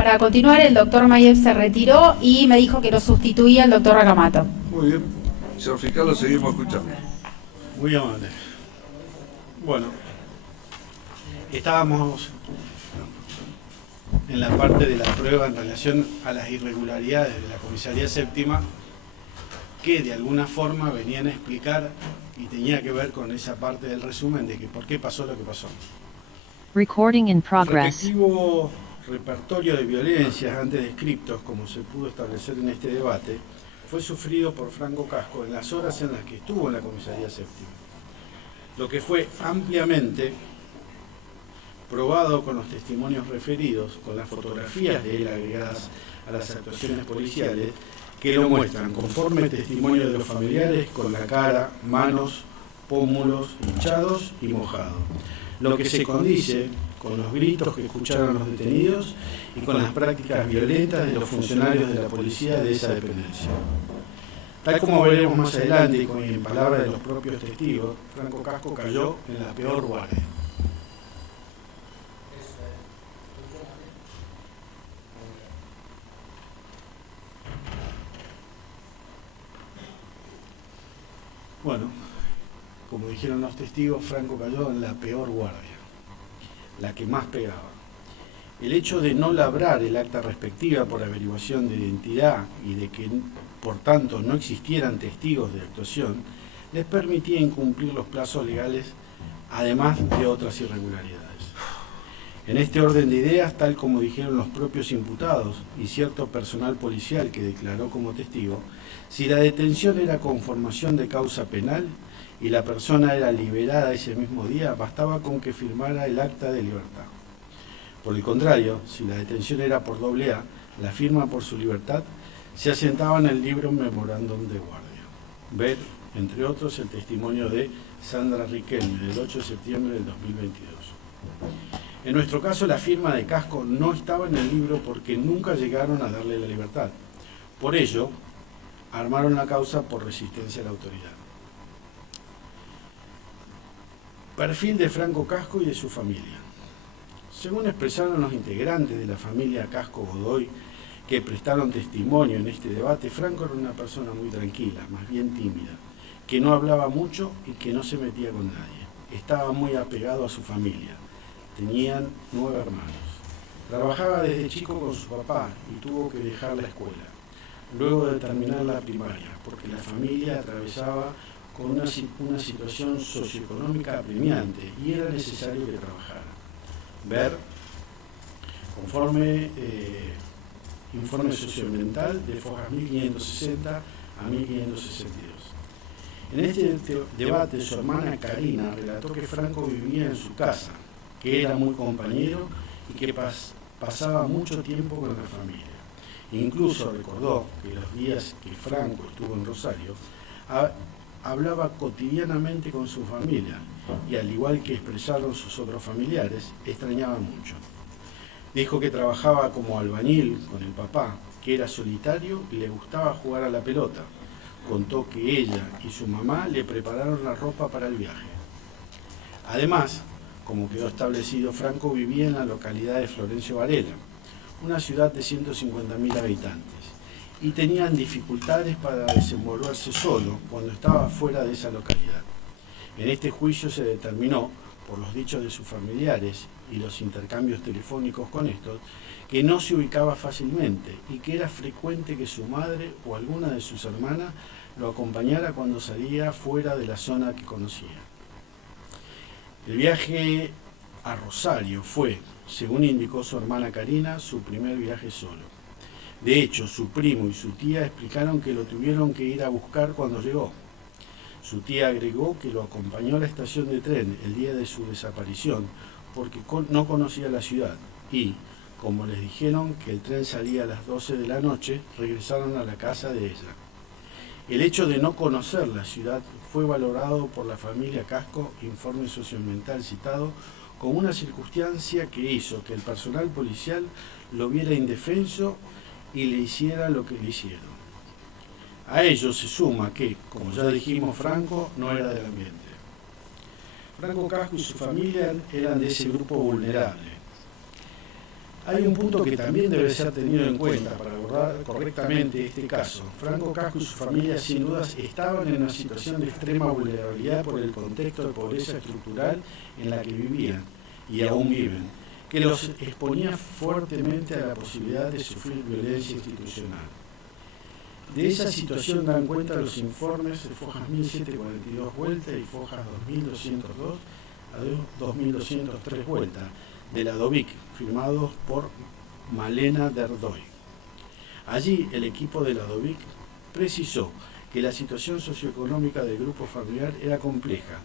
Para continuar, el doctor Mayev se retiró y me dijo que lo sustituía el doctor Racamato. Muy bien. Señor fiscal, lo seguimos escuchando. Muy amable. Bueno, estábamos en la parte de la prueba en relación a las irregularidades de la comisaría séptima que de alguna forma venían a explicar y tenía que ver con esa parte del resumen de que por qué pasó lo que pasó. Recording in El progress. respectivo repertorio de violencias antes descriptos, como se pudo establecer en este debate, fue sufrido por Franco Casco en las horas en las que estuvo en la comisaría séptima, lo que fue ampliamente probado con los testimonios referidos, con las fotografías de él agregadas a las actuaciones policiales, que lo muestran conforme testimonio de los familiares con la cara, manos, pómulos hinchados y mojados, lo que se condice con los gritos que escucharon los detenidos y con las prácticas violentas de los funcionarios de la policía de esa dependencia. Tal como veremos más adelante y en palabras de los propios testigos, Franco Casco cayó en la peor guardia. Bueno, como dijeron los testigos, Franco cayó en la peor guardia, la que más pegaba. El hecho de no labrar el acta respectiva por averiguación de identidad y de que, por tanto, no existieran testigos de actuación, les permitía incumplir los plazos legales, además de otras irregularidades. En este orden de ideas, tal como dijeron los propios imputados y cierto personal policial que declaró como testigo, si la detención era con formación de causa penal y la persona era liberada ese mismo día, bastaba con que firmara el acta de libertad. Por el contrario, si la detención era por doble A, la firma por su libertad se asentaba en el libro Memorándum de Guardia. Ver, entre otros, el testimonio de Sandra Riquelme, del 8 de septiembre del 2022. En nuestro caso, la firma de Casco no estaba en el libro porque nunca llegaron a darle la libertad. Por ello, armaron la causa por resistencia a la autoridad. Perfil de Franco Casco y de su familia. Según expresaron los integrantes de la familia Casco Godoy que prestaron testimonio en este debate, Franco era una persona muy tranquila, más bien tímida, que no hablaba mucho y que no se metía con nadie. Estaba muy apegado a su familia. Tenían 9 hermanos. Trabajaba desde chico con su papá y tuvo que dejar la escuela, luego de terminar la primaria, porque la familia atravesaba con una situación socioeconómica apremiante y era necesario que trabajara. Ver conforme informe socioambiental de fojas 1560 a 1562. En este debate, su hermana Karina relató que Franco vivía en su casa, que era muy compañero y que pasaba mucho tiempo con la familia. Incluso recordó que los días que Franco estuvo en Rosario, hablaba cotidianamente con su familia y, al igual que expresaron sus otros familiares, extrañaba mucho. Dijo que trabajaba como albañil con el papá, que era solitario y le gustaba jugar a la pelota. Contó que ella y su mamá le prepararon la ropa para el viaje. Además, como quedó establecido, Franco vivía en la localidad de Florencio Varela, una ciudad de 150.000 habitantes, y tenían dificultades para desenvolverse solo cuando estaba fuera de esa localidad. En este juicio se determinó, por los dichos de sus familiares y los intercambios telefónicos con estos, que no se ubicaba fácilmente y que era frecuente que su madre o alguna de sus hermanas lo acompañara cuando salía fuera de la zona que conocía. El viaje a Rosario fue, según indicó su hermana Karina, su primer viaje solo. De hecho, su primo y su tía explicaron que lo tuvieron que ir a buscar cuando llegó. Su tía agregó que lo acompañó a la estación de tren el día de su desaparición porque no conocía la ciudad y, como les dijeron que el tren salía a las 12 de la noche, regresaron a la casa de ella. El hecho de no conocer la ciudad fue valorado por la familia Casco, informe socioambiental citado, como una circunstancia que hizo que el personal policial lo viera indefenso y le hiciera lo que le hicieron. A ello se suma que, como ya dijimos, Franco no era del ambiente. Franco Casco y su familia eran de ese grupo vulnerable. Hay un punto que también debe ser tenido en cuenta para abordar correctamente este caso. Franco Casco y su familia sin dudas estaban en una situación de extrema vulnerabilidad por el contexto de pobreza estructural en la que vivían y aún viven, que los exponía fuertemente a la posibilidad de sufrir violencia institucional. De esa situación dan cuenta los informes de Fojas 1742 vuelta y Fojas 2202 a 2203 vuelta de la DOVIC, firmados por Malena Derdoy. Allí el equipo de la DOVIC precisó que la situación socioeconómica del grupo familiar era compleja,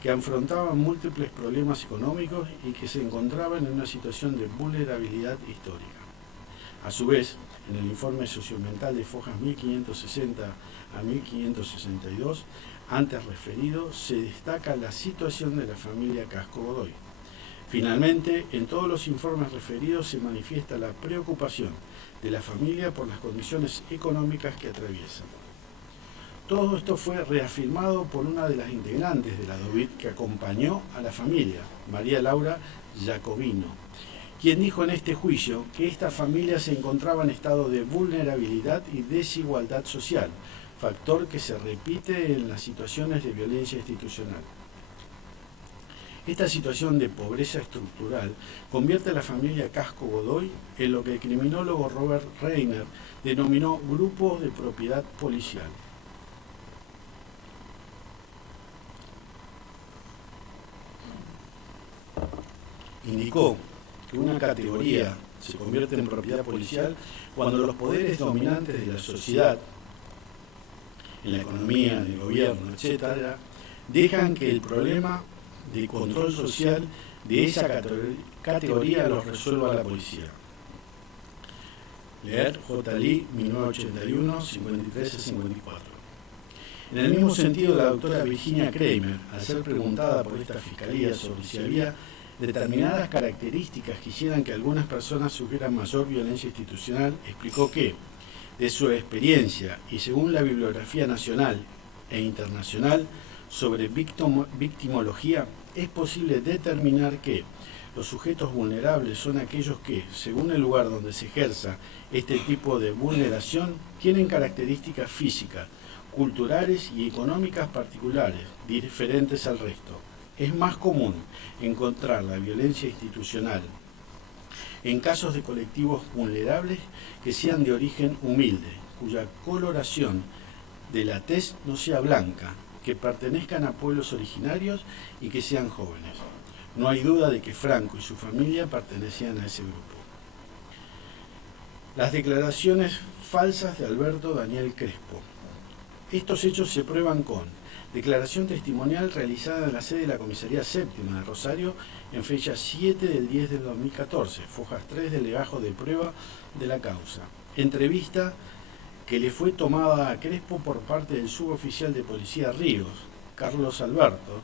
que afrontaban múltiples problemas económicos y que se encontraban en una situación de vulnerabilidad histórica. A su vez, en el informe socioambiental de Fojas 1560 a 1562, antes referido, se destaca la situación de la familia Casco Godoy. Finalmente, en todos los informes referidos se manifiesta la preocupación de la familia por las condiciones económicas que atraviesan. Todo esto fue reafirmado por una de las integrantes de la DOVIC que acompañó a la familia, María Laura Jacobino, quien dijo en este juicio que esta familia se encontraba en estado de vulnerabilidad y desigualdad social, factor que se repite en las situaciones de violencia institucional. Esta situación de pobreza estructural convierte a la familia Casco Godoy en lo que el criminólogo Robert Reiner denominó grupo de propiedad policial. Indicó que una categoría se convierte en propiedad policial cuando los poderes dominantes de la sociedad, en la economía, en el gobierno, etc., dejan que el problema de control social de esa categoría los resuelva la policía. Leer J. Lee, 1981, 53 a 54. En el mismo sentido, la doctora Virginia Kramer, al ser preguntada por esta fiscalía sobre si había determinadas características que hicieran que algunas personas sufrieran mayor violencia institucional, explicó que, de su experiencia y según la bibliografía nacional e internacional sobre victimología, es posible determinar que los sujetos vulnerables son aquellos que, según el lugar donde se ejerza este tipo de vulneración, tienen características físicas, culturales y económicas particulares, diferentes al resto. Es más común encontrar la violencia institucional en casos de colectivos vulnerables que sean de origen humilde, cuya coloración de la tez no sea blanca, que pertenezcan a pueblos originarios y que sean jóvenes. No hay duda de que Franco y su familia pertenecían a ese grupo. Las declaraciones falsas de Alberto Daniel Crespo. Estos hechos se prueban con declaración testimonial realizada en la sede de la Comisaría Séptima de Rosario en fecha 7 del 10 del 2014, Fojas 3 del legajo de prueba de la causa. Entrevista que le fue tomada a Crespo por parte del suboficial de policía Ríos, Carlos Alberto,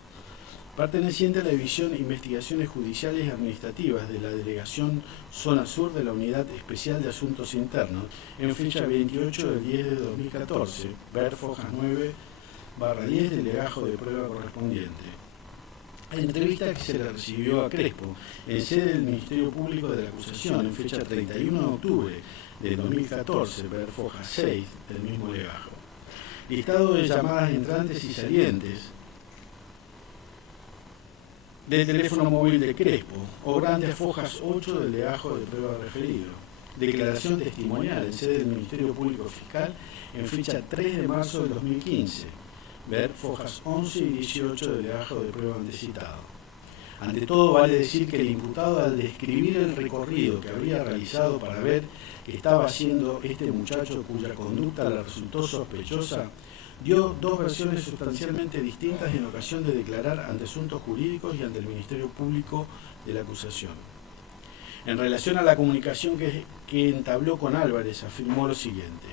perteneciente a la División de Investigaciones Judiciales y Administrativas de la Delegación Zona Sur de la Unidad Especial de Asuntos Internos, en fecha 28 del 10 de 2014, ver Fojas 9/10 del legajo de prueba correspondiente. Entrevista que se le recibió a Crespo en sede del Ministerio Público de la Acusación, en fecha 31 de octubre de 2014, ver Fojas 6 del mismo legajo. Listado de llamadas entrantes y salientes del teléfono móvil de Crespo, obrante a Fojas 8 del legajo de prueba referido. Declaración testimonial en sede del Ministerio Público Fiscal en fecha 3 de marzo del 2015. Ver Fojas 11 y 18 del legajo de prueba antecitado. Ante todo, vale decir que el imputado, al describir el recorrido que habría realizado para ver qué estaba haciendo este muchacho cuya conducta le resultó sospechosa, dio dos versiones sustancialmente distintas en ocasión de declarar ante asuntos jurídicos y ante el Ministerio Público de la acusación. En relación a la comunicación que entabló con Álvarez, afirmó lo siguiente: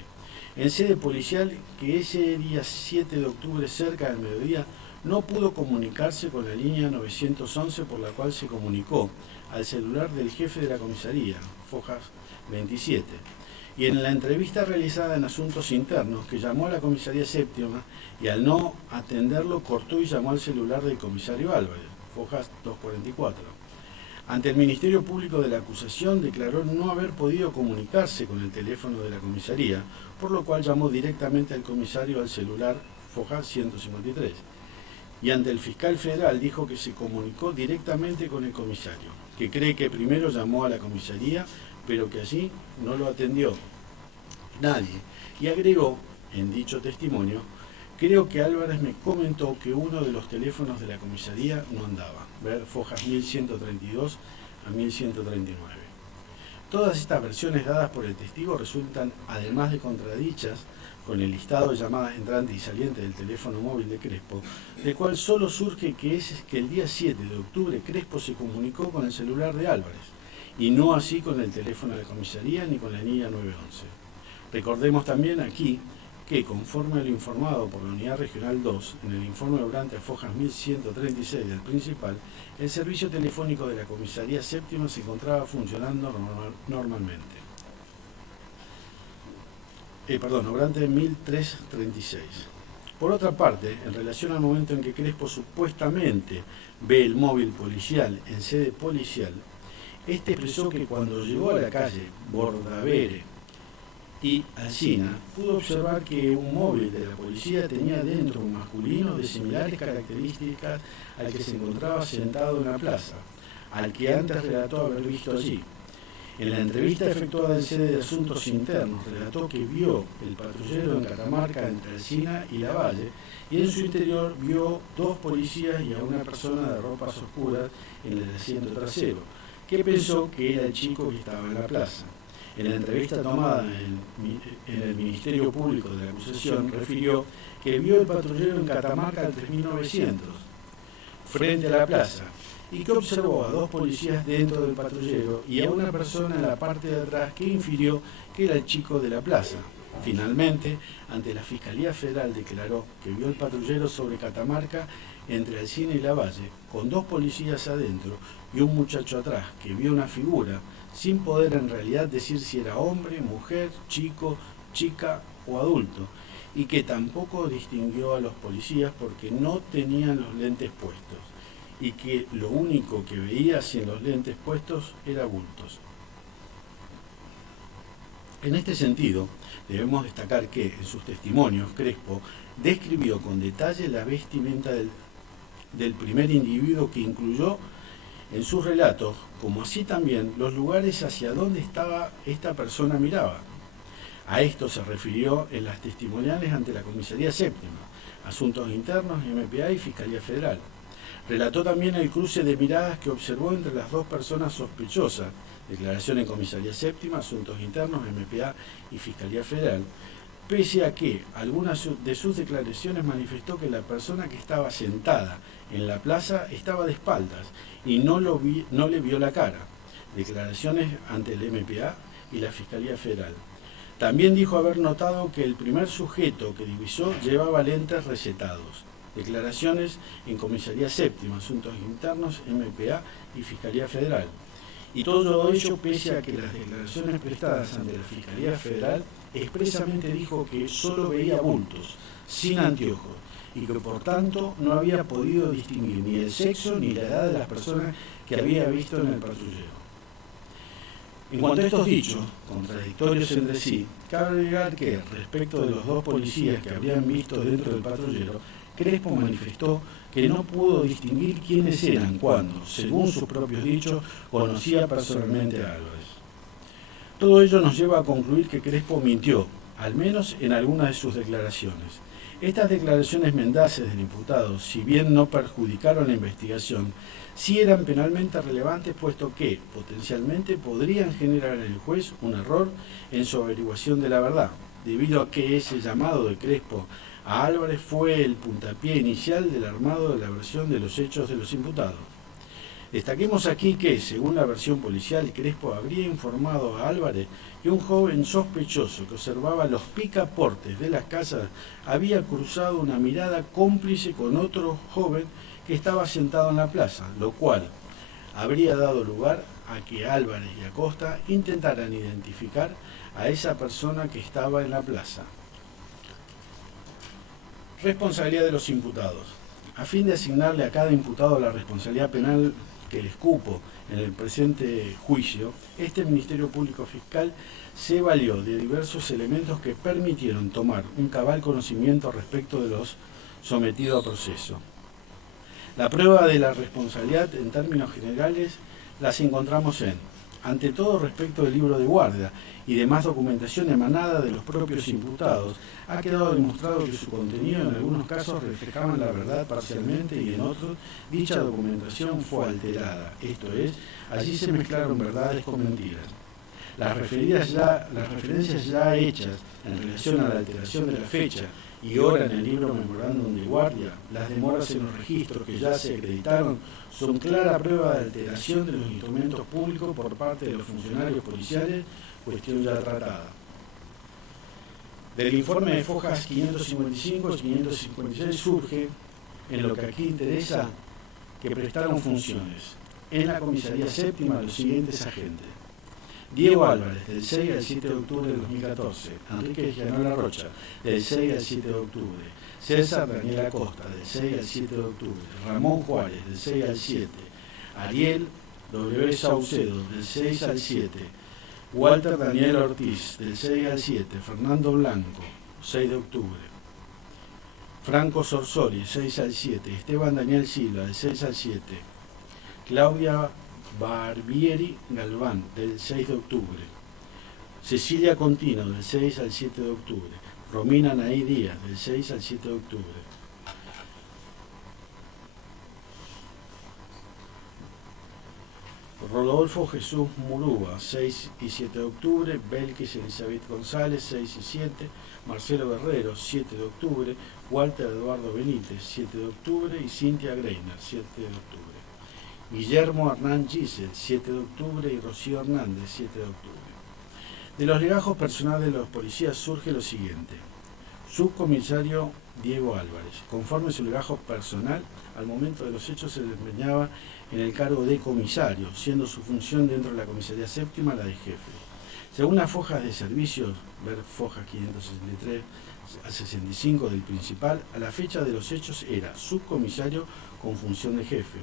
en sede policial, que ese día 7 de octubre, cerca del mediodía, no pudo comunicarse con la línea 911 por la cual se comunicó al celular del jefe de la comisaría, Fojas 27. Y en la entrevista realizada en Asuntos Internos, que llamó a la Comisaría Séptima y al no atenderlo cortó y llamó al celular del comisario Álvarez, Fojas 244. Ante el Ministerio Público de la acusación declaró no haber podido comunicarse con el teléfono de la comisaría, por lo cual llamó directamente al comisario al celular Foja 153. Y ante el fiscal federal dijo que se comunicó directamente con el comisario, que cree que primero llamó a la comisaría, pero que allí no lo atendió nadie. Y agregó, en dicho testimonio, creo que Álvarez me comentó que uno de los teléfonos de la comisaría no andaba. Ver Fojas 1132 a 1139. Todas estas versiones dadas por el testigo resultan, además de contradichas, con el listado de llamadas entrantes y salientes del teléfono móvil de Crespo, del cual solo surge que el día 7 de octubre Crespo se comunicó con el celular de Álvarez, y no así con el teléfono de la comisaría ni con la línea 911. Recordemos también aquí que, conforme a lo informado por la Unidad Regional 2, en el informe obrante a Fojas 1136 del Principal, el servicio telefónico de la Comisaría Séptima se encontraba funcionando normalmente. Obrante 1336. Por otra parte, en relación al momento en que Crespo supuestamente ve el móvil policial en sede policial, este expresó que cuando llegó a la calle Bordavere y Alsina, pudo observar que un móvil de la policía tenía dentro un masculino de similares características al que se encontraba sentado en la plaza, al que antes relató haber visto allí. En la entrevista efectuada en sede de Asuntos Internos, relató que vio el patrullero en Catamarca entre Alsina y Lavalle, y en su interior vio 2 policías y a una persona de ropas oscuras en el asiento trasero, que pensó que era el chico que estaba en la plaza. En la entrevista tomada en el Ministerio Público de la acusación, refirió que vio el patrullero en Catamarca al 3900, frente a la plaza, y que observó a 2 policías dentro del patrullero y a una persona en la parte de atrás que infirió que era el chico de la plaza. Finalmente, ante la Fiscalía Federal declaró que vio el patrullero sobre Catamarca entre Alsina y Lavalle, con 2 policías adentro y un muchacho atrás, que vio una figura, sin poder en realidad decir si era hombre, mujer, chico, chica o adulto, y que tampoco distinguió a los policías porque no tenían los lentes puestos, y que lo único que veía sin los lentes puestos era bultos. En este sentido, debemos destacar que en sus testimonios Crespo describió con detalle la vestimenta del primer individuo, que incluyó en sus relatos, como así también los lugares hacia donde esta persona miraba. A esto se refirió en las testimoniales ante la Comisaría Séptima, Asuntos Internos, MPA y Fiscalía Federal. Relató también el cruce de miradas que observó entre las 2 personas sospechosas, declaración en Comisaría Séptima, Asuntos Internos, MPA y Fiscalía Federal, pese a que algunas de sus declaraciones manifestó que la persona que estaba sentada en la plaza estaba de espaldas y no le vio la cara. Declaraciones ante el MPA y la Fiscalía Federal. También dijo haber notado que el primer sujeto que divisó llevaba lentes recetados. Declaraciones en Comisaría Séptima, Asuntos Internos, MPA y Fiscalía Federal. Y todo ello pese a que las declaraciones prestadas ante la Fiscalía Federal expresamente dijo que solo veía bultos, sin anteojos, y que por tanto no había podido distinguir ni el sexo ni la edad de las personas que había visto en el patrullero. En cuanto a estos dichos, contradictorios entre sí, cabe agregar que, respecto de los 2 policías que habrían visto dentro del patrullero, Crespo manifestó que no pudo distinguir quiénes eran cuando, según sus propios dichos, conocía personalmente a Álvarez. Todo ello nos lleva a concluir que Crespo mintió, al menos en algunas de sus declaraciones. Estas declaraciones mendaces del imputado, si bien no perjudicaron la investigación, sí eran penalmente relevantes, puesto que potencialmente podrían generar en el juez un error en su averiguación de la verdad, debido a que ese llamado de Crespo a Álvarez fue el puntapié inicial del armado de la versión de los hechos de los imputados. Destaquemos aquí que, según la versión policial, Crespo habría informado a Álvarez que un joven sospechoso que observaba los picaportes de las casas había cruzado una mirada cómplice con otro joven que estaba sentado en la plaza, lo cual habría dado lugar a que Álvarez y Acosta intentaran identificar a esa persona que estaba en la plaza. Responsabilidad de los imputados. A fin de asignarle a cada imputado la responsabilidad penal que les cupo en el presente juicio, este Ministerio Público Fiscal se valió de diversos elementos que permitieron tomar un cabal conocimiento respecto de los sometidos a proceso. La prueba de la responsabilidad, en términos generales, las encontramos ante todo respecto del libro de guardia y demás documentación emanada de los propios imputados, ha quedado demostrado que su contenido en algunos casos reflejaban la verdad parcialmente y en otros dicha documentación fue alterada, esto es, allí se mezclaron verdades con mentiras. Las referencias ya hechas en relación a la alteración de la fecha y hora en el libro Memorándum de Guardia, las demoras en los registros que ya se acreditaron, son clara prueba de alteración de los instrumentos públicos por parte de los funcionarios policiales, cuestión ya tratada. Del informe de Fojas 555 y 556 surge, en lo que aquí interesa, que prestaron funciones en la Comisaría Séptima los siguientes agentes: Diego Álvarez, del 6 al 7 de octubre de 2014, Enrique Gianola Rocha, del 6 al 7 de octubre, César Daniel Acosta, del 6 al 7 de octubre, Ramón Juárez, del 6 al 7, Ariel W. Saucedo, del 6 al 7, Walter Daniel Ortiz, del 6 al 7, Fernando Blanco, 6 de octubre, Franco Sorsori, 6 al 7, Esteban Daniel Silva, del 6 al 7, Claudia Barbieri Galván, del 6 de octubre, Cecilia Contino, del 6 al 7 de octubre, Romina Naí Díaz, del 6 al 7 de octubre, Rodolfo Jesús Murúa, 6 y 7 de octubre, Belkis Elizabeth González, 6 y 7, Marcelo Guerrero, 7 de octubre, Walter Eduardo Benítez, 7 de octubre y Cintia Greiner, 7 de octubre. Guillermo Hernán Gisel, 7 de octubre, y Rocío Hernández, 7 de octubre. De los legajos personales de los policías surge lo siguiente. Subcomisario Diego Álvarez, conforme su legajo personal, al momento de los hechos se desempeñaba en el cargo de comisario, siendo su función dentro de la Comisaría Séptima la de jefe. Según las fojas de servicios, ver fojas 563 a 65 del principal, a la fecha de los hechos era subcomisario con función de jefe.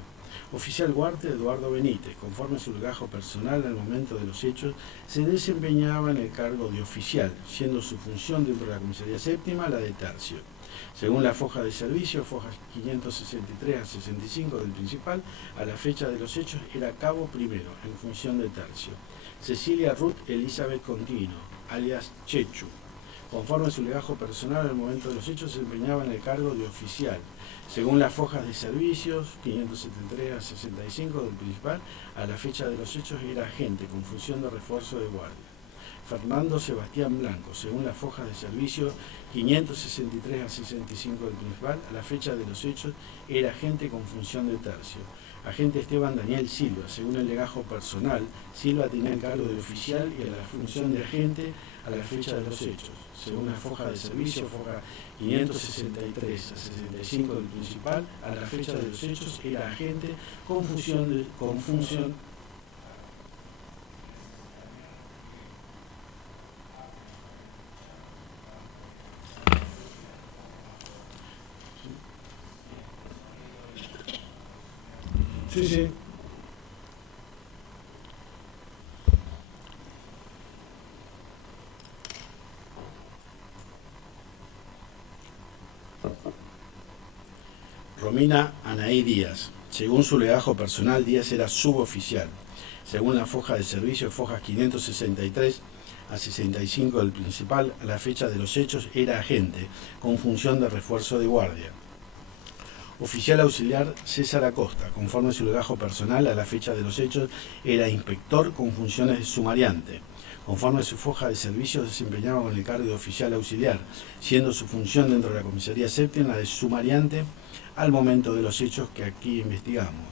Oficial Guarte Eduardo Benítez, conforme su legajo personal al momento de los hechos, se desempeñaba en el cargo de oficial, siendo su función dentro de la Comisaría Séptima la de tercio. Según la foja de servicio, fojas 563 a 65 del principal, a la fecha de los hechos era cabo primero, en función de tercio. Cecilia Ruth Elizabeth Contino, alias Chechu, conforme su legajo personal al momento de los hechos, se desempeñaba en el cargo de oficial. Según las fojas de servicios, 573 a 65 del principal, a la fecha de los hechos era agente con función de refuerzo de guardia. Fernando Sebastián Blanco, según las fojas de servicio, 563 a 65 del principal, a la fecha de los hechos era agente con función de tercio. Agente Esteban Daniel Silva, según el legajo personal, Silva tenía el cargo de oficial y a la función de agente a la fecha de los hechos. Según la foja de servicio, foja 563 a 65 del principal, a la fecha de los hechos era agente con función Sí. Romina Anaí Díaz. Según su legajo personal, Díaz era suboficial. Según la foja de servicio, fojas 563 a 65 del principal, a la fecha de los hechos era agente, con función de refuerzo de guardia. Oficial auxiliar César Acosta, conforme su legajo personal, a la fecha de los hechos era inspector con funciones de sumariante. Conforme su foja de servicio, desempeñaba con el cargo de oficial auxiliar, siendo su función dentro de la Comisaría Séptima la de sumariante al momento de los hechos que aquí investigamos.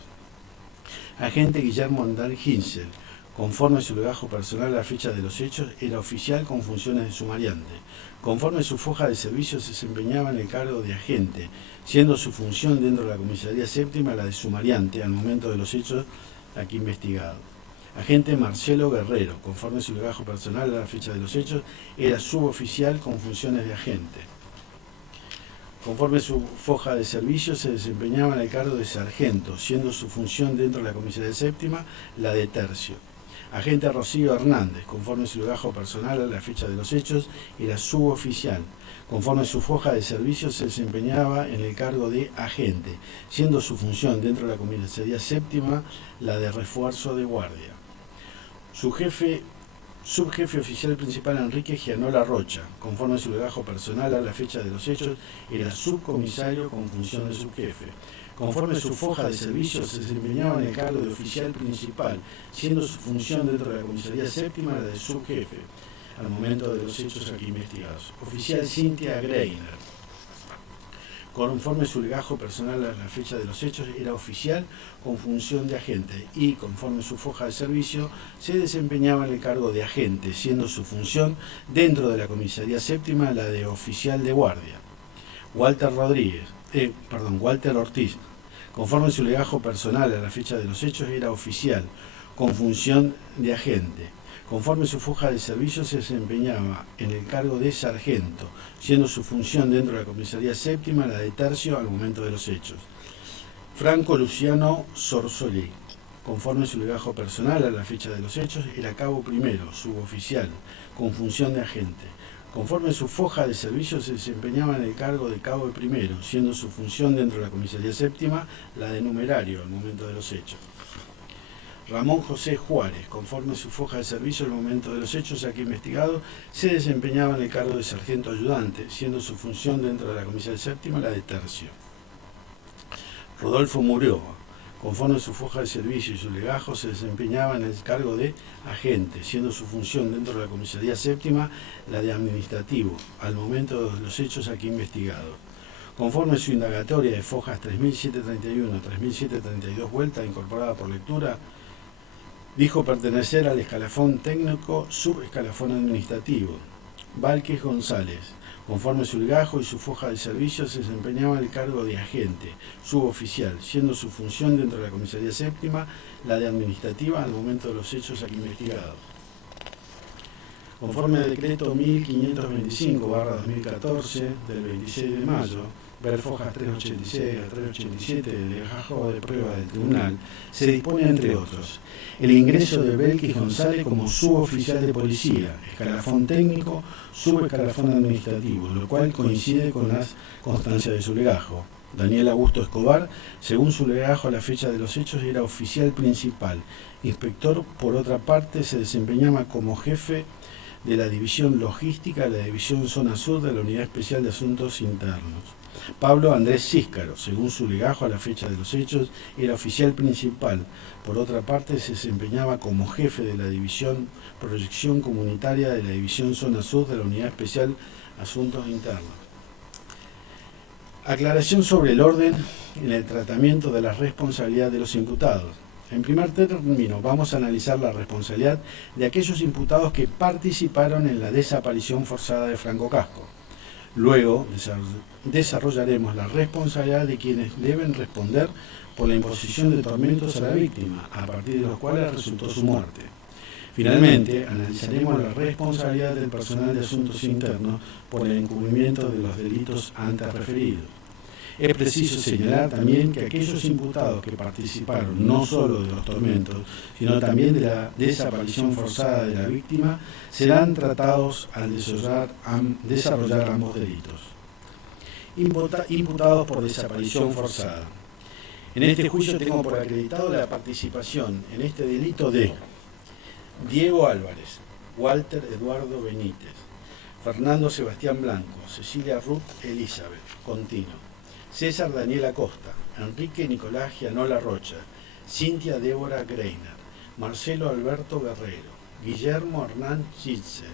Agente Guillermo Andal Ginsel, conforme su legajo personal a la fecha de los hechos, era oficial con funciones de sumariante. Conforme su foja de servicio, se desempeñaba en el cargo de agente, siendo su función dentro de la Comisaría Séptima la de sumariante al momento de los hechos aquí investigados. Agente Marcelo Guerrero, conforme su legajo personal a la fecha de los hechos, era suboficial con funciones de agente. Conforme su foja de servicio, se desempeñaba en el cargo de sargento, siendo su función dentro de la comisaría séptima la de tercio. Agente Rocío Hernández, conforme su legajo personal a la fecha de los hechos, era suboficial. Conforme su foja de servicio, se desempeñaba en el cargo de agente, siendo su función dentro de la comisaría séptima la de refuerzo de guardia. Su subjefe oficial principal Enrique Gianola Rocha, conforme su legajo personal a la fecha de los hechos, era subcomisario con función de subjefe. Conforme su foja de servicio, se desempeñaba en el cargo de oficial principal, siendo su función dentro de la comisaría séptima la de subjefe, al momento de los hechos aquí investigados. Oficial Cynthia Greiner, conforme su legajo personal a la fecha de los hechos, era oficial con función de agente y, conforme su foja de servicio, se desempeñaba en el cargo de agente, siendo su función dentro de la comisaría séptima la de oficial de guardia. Walter Ortiz, conforme su legajo personal a la fecha de los hechos, era oficial con función de agente. Conforme su foja de servicio, se desempeñaba en el cargo de sargento, siendo su función dentro de la comisaría séptima la de tercio al momento de los hechos. Franco Luciano Sorsolí, conforme su legajo personal a la fecha de los hechos, era cabo primero, suboficial, con función de agente. Conforme su foja de servicio, se desempeñaba en el cargo de cabo de primero, siendo su función dentro de la comisaría séptima la de numerario al momento de los hechos. Ramón José Juárez, conforme su foja de servicio al momento de los hechos aquí investigados, se desempeñaba en el cargo de sargento ayudante, siendo su función dentro de la comisaría séptima la de tercio. Rodolfo Murió, conforme su foja de servicio y su legajo, se desempeñaba en el cargo de agente, siendo su función dentro de la comisaría séptima la de administrativo, al momento de los hechos aquí investigados. Conforme su indagatoria de fojas 3731 a 3732 vuelta, incorporada por lectura, dijo pertenecer al escalafón técnico subescalafón administrativo. Vázquez González, conforme su legajo y su foja de servicio, se desempeñaba en el cargo de agente, suboficial, siendo su función dentro de la comisaría séptima la de administrativa al momento de los hechos aquí investigados. Conforme al decreto 1525/2014 del 26 de mayo, ver fojas 386 a 387 del legajo de prueba del tribunal, se dispone, entre otros, el ingreso de Vázquez González como suboficial de policía, escalafón técnico, subescalafón administrativo, lo cual coincide con las constancias de su legajo. Daniel Augusto Escobar, según su legajo a la fecha de los hechos, era oficial principal. Inspector, por otra parte, se desempeñaba como jefe de la División Logística de la División Zona Sur de la Unidad Especial de Asuntos Internos. Pablo Andrés Císcaro, según su legajo a la fecha de los hechos, era oficial principal. Por otra parte, se desempeñaba como jefe de la División Proyección Comunitaria de la División Zona Sur de la Unidad Especial Asuntos Internos. Aclaración sobre el orden en el tratamiento de la responsabilidad de los imputados. En primer término, vamos a analizar la responsabilidad de aquellos imputados que participaron en la desaparición forzada de Franco Casco. Luego desarrollaremos la responsabilidad de quienes deben responder por la imposición de tormentos a la víctima, a partir de los cuales resultó su muerte. Finalmente, analizaremos la responsabilidad del personal de asuntos internos por el encubrimiento de los delitos antes referidos. Es preciso señalar también que aquellos imputados que participaron no solo de los tormentos, sino también de la desaparición forzada de la víctima, serán tratados al desarrollar ambos delitos. Imputados por desaparición forzada. En este juicio tengo por acreditado la participación en este delito de Diego Álvarez, Walter Eduardo Benítez, Fernando Sebastián Blanco, Cecilia Ruth Elizabeth Contino, César Daniel Acosta, Enrique Nicolás Gianola Rocha, Cynthia Débora Greiner, Marcelo Alberto Guerrero, Guillermo Hernán Gitzel,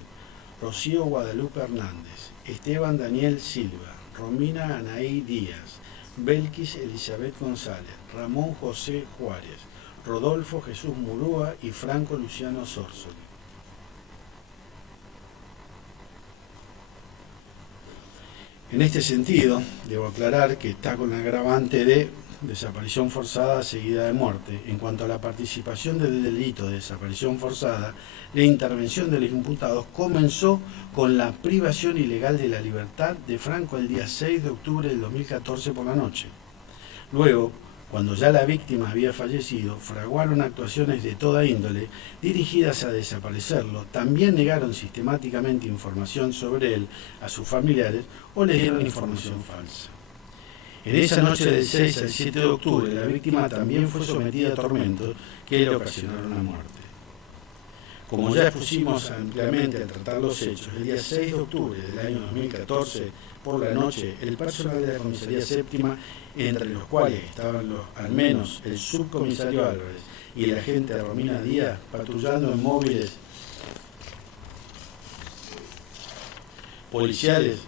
Rocío Guadalupe Hernández, Esteban Daniel Silva, Romina Anaí Díaz, Belkis Elizabeth González, Ramón José Juárez, Rodolfo Jesús Murúa y Franco Luciano Sorsoli. En este sentido, debo aclarar que está con el agravante de desaparición forzada seguida de muerte. En cuanto a la participación del delito de desaparición forzada, la intervención de los imputados comenzó con la privación ilegal de la libertad de Franco el día 6 de octubre del 2014 por la noche. Luego, cuando ya la víctima había fallecido, fraguaron actuaciones de toda índole dirigidas a desaparecerlo. También negaron sistemáticamente información sobre él a sus familiares o les dieron información falsa. En esa noche del 6 al 7 de octubre, la víctima también fue sometida a tormentos que le ocasionaron la muerte. Como ya expusimos ampliamente al tratar los hechos, el día 6 de octubre del año 2014, por la noche, el personal de la Comisaría Séptima, entre los cuales estaban al menos el subcomisario Álvarez y el agente Romina Díaz, patrullando en móviles policiales,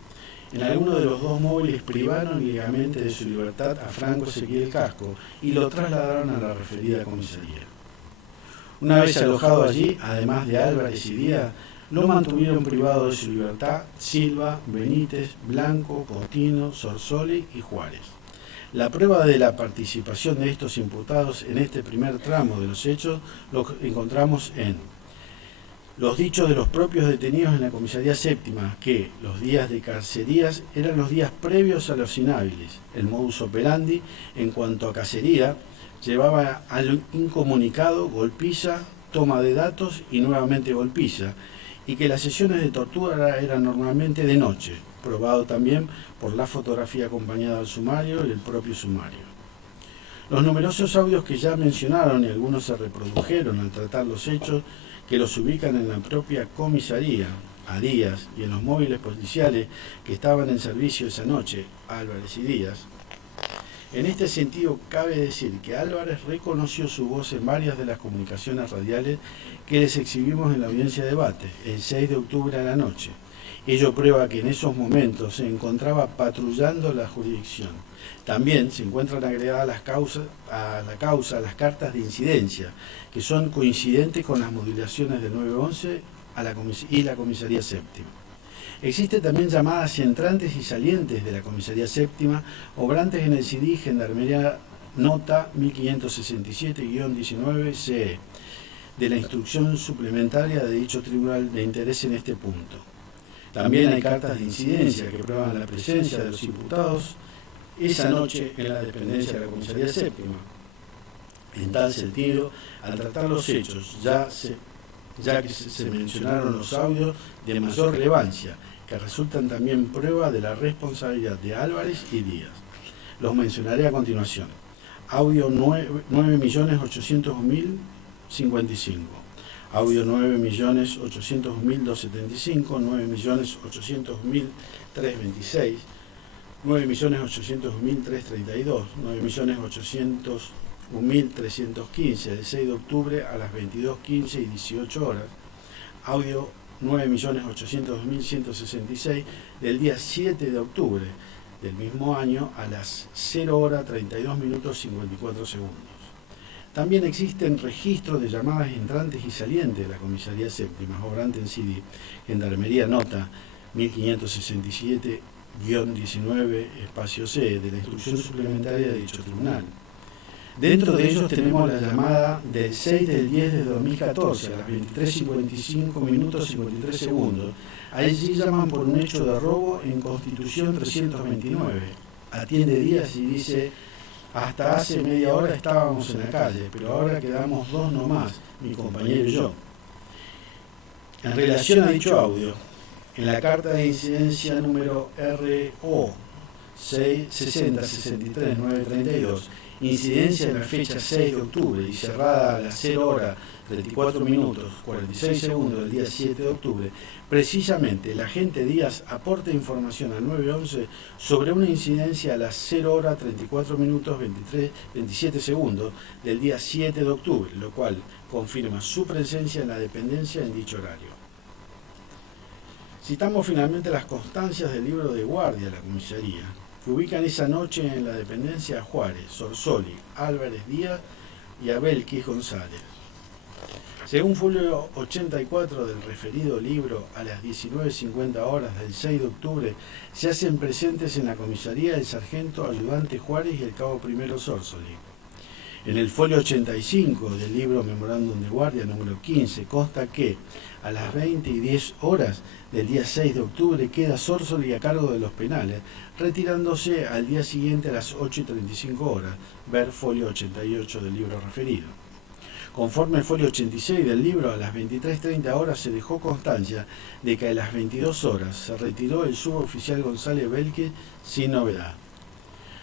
en alguno de los dos móviles privaron ilegalmente de su libertad a Franco Ezequiel Casco y lo trasladaron a la referida comisaría. Una vez alojado allí, además de Álvarez y Díaz, lo mantuvieron privado de su libertad Silva, Benítez, Blanco, Cotino, Sorsoli y Juárez. La prueba de la participación de estos imputados en este primer tramo de los hechos lo encontramos en los dichos de los propios detenidos en la Comisaría Séptima, que los días de cacerías eran los días previos a los inhábiles. El modus operandi, en cuanto a cacería, llevaba al incomunicado, golpiza, toma de datos y nuevamente golpiza, y que las sesiones de tortura eran normalmente de noche, probado también por la fotografía acompañada al sumario y el propio sumario. Los numerosos audios que ya mencionaron y algunos se reprodujeron al tratar los hechos, que los ubican en la propia comisaría, a Díaz, y en los móviles policiales que estaban en servicio esa noche, Álvarez y Díaz. En este sentido, cabe decir que Álvarez reconoció su voz en varias de las comunicaciones radiales que les exhibimos en la audiencia de debate, el 6 de octubre a la noche. Ello prueba que en esos momentos se encontraba patrullando la jurisdicción. También se encuentran agregadas a la causa las cartas de incidencia, que son coincidentes con las modulaciones del 911 y la Comisaría Séptima. Existen también llamadas entrantes y salientes de la Comisaría Séptima, obrantes en el CD Gendarmería Nota 1567-19-CE, de la instrucción suplementaria de dicho tribunal de interés en este punto. También hay cartas de incidencia que prueban la presencia de los imputados esa noche en la dependencia de la Comisaría Séptima. En tal sentido, al tratar los hechos, ya que se mencionaron los audios de mayor relevancia, que resultan también prueba de la responsabilidad de Álvarez y Díaz. Los mencionaré a continuación. Audio 9.800.055. Audio 9.800.275, 9.800.326, 9.800.332, 9.800.315 del 6 de octubre a las 22:15 y 18 horas. Audio 9.800.166 del día 7 de octubre del mismo año a las 0:32:54. También existen registros de llamadas entrantes y salientes de la Comisaría Séptima, obrante en CD, Gendarmería Nota 1567-19-C de la instrucción suplementaria de dicho tribunal. Dentro de ellos tenemos la llamada del 6 del 10 de 2014 a las 23:55:53. Allí llaman por un hecho de robo en Constitución 329. Atiende Díaz y dice: hasta hace media hora estábamos en la calle, pero ahora quedamos dos nomás, mi compañero y yo. En relación a dicho audio, en la carta de incidencia número RO 60-63-932, incidencia en la fecha 6 de octubre y cerrada a las 0:34:46 del día 7 de octubre, precisamente el agente Díaz aporta información al 911 sobre una incidencia a las 0:34:27 del día 7 de octubre, lo cual confirma su presencia en la dependencia en dicho horario. Citamos finalmente las constancias del libro de guardia de la comisaría, que ubican esa noche en la dependencia a Juárez, Sorsoli, Álvarez Díaz y Abel Quis González. Según folio 84 del referido libro, a las 19:50 horas del 6 de octubre se hacen presentes en la comisaría el sargento ayudante Juárez y el cabo primero Sórsoli. En el folio 85 del libro Memorándum de Guardia número 15 consta que a las 20:10 horas del día 6 de octubre queda Sórsoli a cargo de los penales, retirándose al día siguiente a las 8:35 horas, ver folio 88 del libro referido. Conforme al folio 86 del libro, a las 23:30 horas se dejó constancia de que a las 22 horas se retiró el suboficial González Belque sin novedad.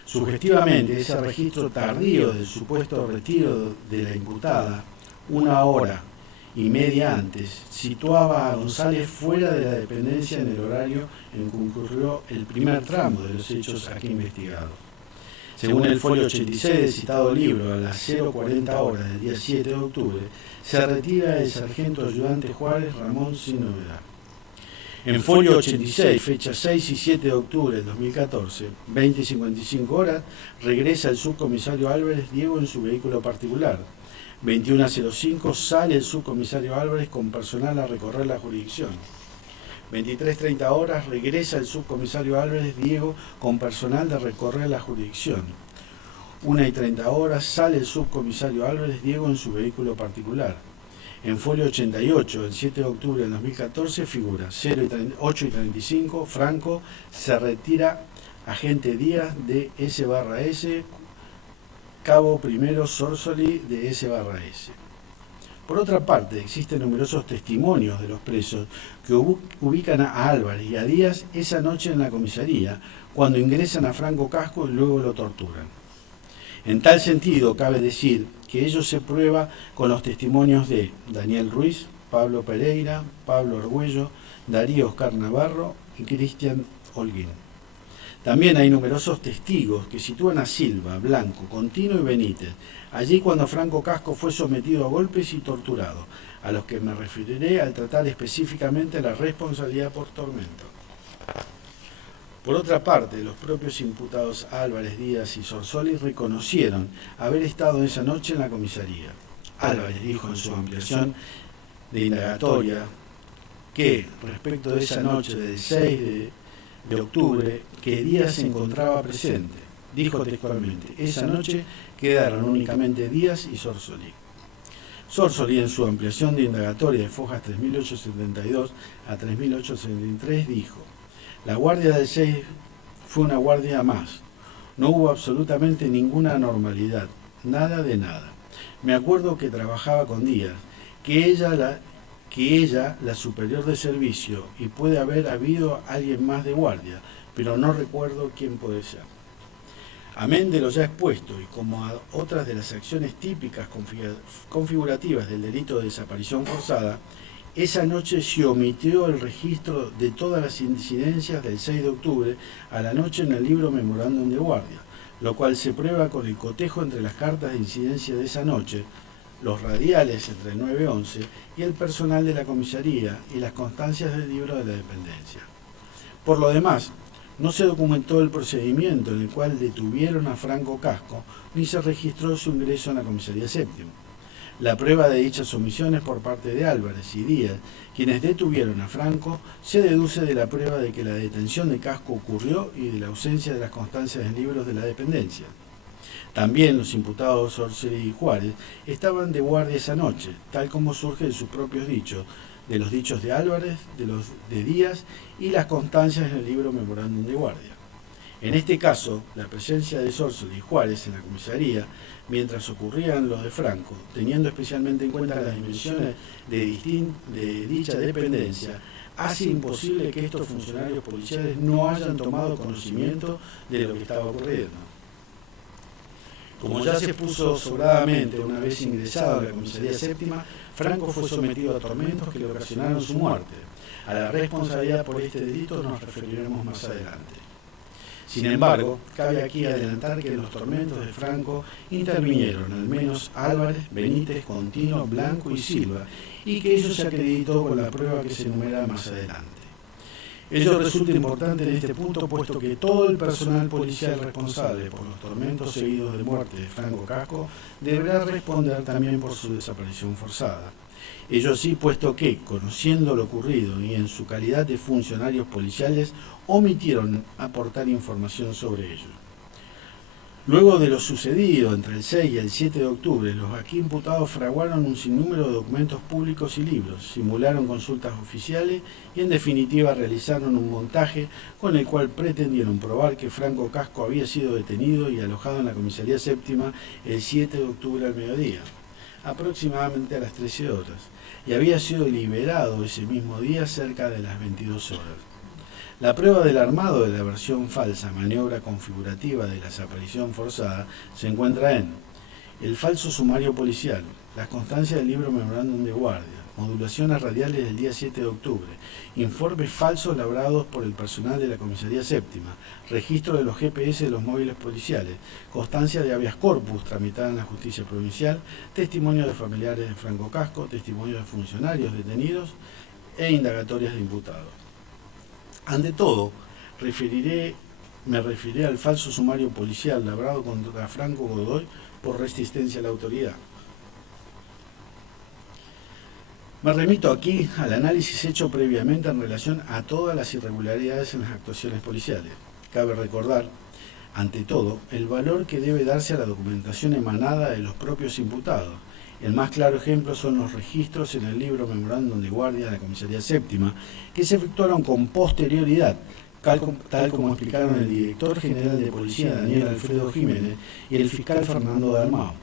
Sugestivamente, ese registro tardío del supuesto retiro de la imputada, 1:30 antes, situaba a González fuera de la dependencia en el horario en que ocurrió el primer tramo de los hechos aquí investigados. Según el folio 86 del citado libro, a las 0:40 horas del día 7 de octubre, se retira el sargento ayudante Juárez Ramón sin novedad. En folio 86, fecha 6 y 7 de octubre del 2014, 20:55 horas, regresa el subcomisario Álvarez Diego en su vehículo particular. 21:05 sale el subcomisario Álvarez con personal a recorrer la jurisdicción. 23:30 horas regresa el subcomisario Álvarez Diego con personal de recorrer la jurisdicción. 1:30 horas sale el subcomisario Álvarez Diego en su vehículo particular. En folio 88, el 7 de octubre del 2014, figura 8:35, Franco se retira agente Díaz de S/S, cabo primero Sórsoli de S/S. Por otra parte, existen numerosos testimonios de los presos que ubican a Álvarez y a Díaz esa noche en la comisaría, cuando ingresan a Franco Casco y luego lo torturan. En tal sentido, cabe decir que ello se prueba con los testimonios de Daniel Ruiz, Pablo Pereira, Pablo Argüello, Darío Oscar Navarro y Cristian Holguín. También hay numerosos testigos que sitúan a Silva, Blanco, Contino y Benítez, allí cuando Franco Casco fue sometido a golpes y torturado, a los que me referiré al tratar específicamente la responsabilidad por tormento. Por otra parte, los propios imputados Álvarez, Díaz y Sórsoli reconocieron haber estado esa noche en la comisaría. Álvarez dijo en su ampliación de indagatoria que, respecto de esa noche del 6 de octubre, que Díaz se encontraba presente. Dijo textualmente: esa noche quedaron únicamente Díaz y Sórsoli. Sórsoli, en su ampliación de indagatoria de fojas 3872 a 3873, dijo: la guardia del 6 fue una guardia más. No hubo absolutamente ninguna anormalidad, nada de nada. Me acuerdo que trabajaba con Díaz, que ella la superior de servicio, y puede haber habido alguien más de guardia, pero no recuerdo quién puede ser. Amén de lo ya expuesto, y como a otras de las acciones típicas configurativas del delito de desaparición forzada, esa noche se omitió el registro de todas las incidencias del 6 de octubre a la noche en el libro Memorándum de Guardia, lo cual se prueba con el cotejo entre las cartas de incidencia de esa noche, los radiales entre el 9-11 y el personal de la comisaría y las constancias del libro de la dependencia. Por lo demás, no se documentó el procedimiento en el cual detuvieron a Franco Casco, ni se registró su ingreso en la comisaría séptima. La prueba de dichas omisiones por parte de Álvarez y Díaz, quienes detuvieron a Franco, se deduce de la prueba de que la detención de Casco ocurrió y de la ausencia de las constancias en libros de la dependencia. También los imputados Sórsoli y Juárez estaban de guardia esa noche, tal como surge de sus propios dichos, de los dichos de Álvarez, de los de Díaz y las constancias en el libro Memorándum de Guardia. En este caso, la presencia de Sórsoli y Juárez en la comisaría, mientras ocurrían los de Franco, teniendo especialmente en cuenta las dimensiones de dicha dependencia, hace imposible que estos funcionarios policiales no hayan tomado conocimiento de lo que estaba ocurriendo. Como ya se expuso sobradamente una vez ingresado a la comisaría séptima, Franco fue sometido a tormentos que le ocasionaron su muerte. A la responsabilidad por este delito nos referiremos más adelante. Sin embargo, cabe aquí adelantar que en los tormentos de Franco intervinieron al menos Álvarez, Benítez, Contino, Blanco y Silva, y que ello se acreditó con la prueba que se enumera más adelante. Ello resulta importante en este punto, puesto que todo el personal policial responsable por los tormentos seguidos de muerte de Franco Casco deberá responder también por su desaparición forzada. Ello sí, puesto que, conociendo lo ocurrido y en su calidad de funcionarios policiales, omitieron aportar información sobre ello. Luego de lo sucedido entre el 6 y el 7 de octubre, los aquí imputados fraguaron un sinnúmero de documentos públicos y libros, simularon consultas oficiales y en definitiva realizaron un montaje con el cual pretendieron probar que Franco Casco había sido detenido y alojado en la comisaría séptima el 7 de octubre al mediodía, aproximadamente a las 13 horas, y había sido liberado ese mismo día cerca de las 22 horas. La prueba del armado de la versión falsa, maniobra configurativa de la desaparición forzada, se encuentra en el falso sumario policial, las constancias del libro Memorándum de Guardia, modulaciones radiales del día 7 de octubre, informes falsos labrados por el personal de la comisaría séptima, registro de los GPS de los móviles policiales, constancia de habeas corpus tramitada en la justicia provincial, testimonio de familiares de Franco Casco, testimonio de funcionarios detenidos e indagatorias de imputados. Ante todo, me referiré al falso sumario policial labrado contra Franco Godoy por resistencia a la autoridad. Me remito aquí al análisis hecho previamente en relación a todas las irregularidades en las actuaciones policiales. Cabe recordar, ante todo, el valor que debe darse a la documentación emanada de los propios imputados. El más claro ejemplo son los registros en el libro Memorándum de Guardia de la Comisaría Séptima, que se efectuaron con posterioridad, tal como explicaron el director general de Policía Daniel Alfredo Jiménez y el fiscal Fernando Dalmau,